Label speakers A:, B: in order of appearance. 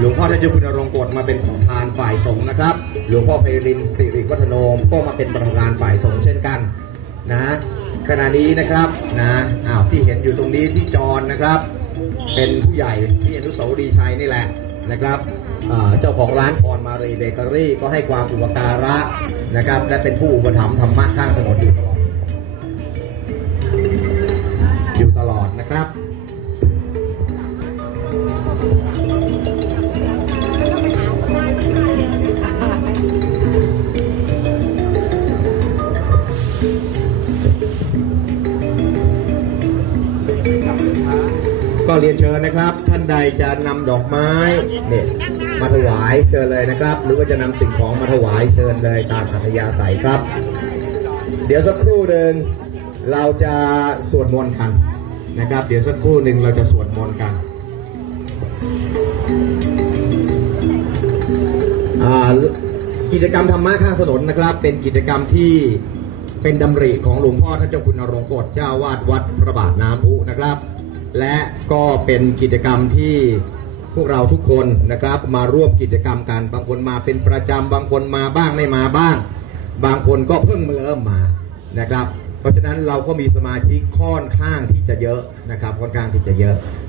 A: หลวงพ่อท่านเจ้าคุณอรงกฎมาเป็นประธานฝ่ายสงฆ์นะครับ หลวงพ่อไพรินสิริวัฒโนมก็มาเป็นประธานฝ่ายสงฆ์เช่นกันนะขณะนี้นะครับนะอ้าวที่เห็นอยู่ตรงนี้ที่จรนะครับ เป็นผู้ใหญ่ที่อนุสาวรีย์ชัยนี่แหละนะครับเจ้าของร้านพรมารีเบเกอรี่ก็ให้ความอุปการะนะครับ และเป็นผู้อุปถัมภ์ธรรมะข้างถนนอยู่ตลอด ก็เรียนเชิญนะครับ ท่านใดจะนำดอกไม้เนี่ยมาถวายเชิญเลยนะครับ หรือว่าจะนำสิ่งของมาถวายเชิญเลยตามอัธยาศัยครับ เดี๋ยวสักครู่หนึ่งเราจะสวดมนต์กันนะครับ เดี๋ยวสักครู่หนึ่งเราจะสวดมนต์กันกิจกรรมธรรมะข้างถนนนะครับ เป็นกิจกรรมที่เป็นดำริของหลวงพ่อท่านเจ้าคุณนรงกฎเจ้าวาดวัดพระบาทน้ำพุนะครับ และก็เป็นกิจกรรมที่พวกเราทุกคนนะครับมาร่วมกิจกรรมกัน บางคนมาเป็นประจำบางคนมาบ้างไม่มาบ้าง บางคนก็เพิ่งมาเริ่มมานะครับ เพราะฉะนั้นเราก็มีสมาชิกค่อนข้างที่จะเยอะนะครับค่อนข้างที่จะเยอะ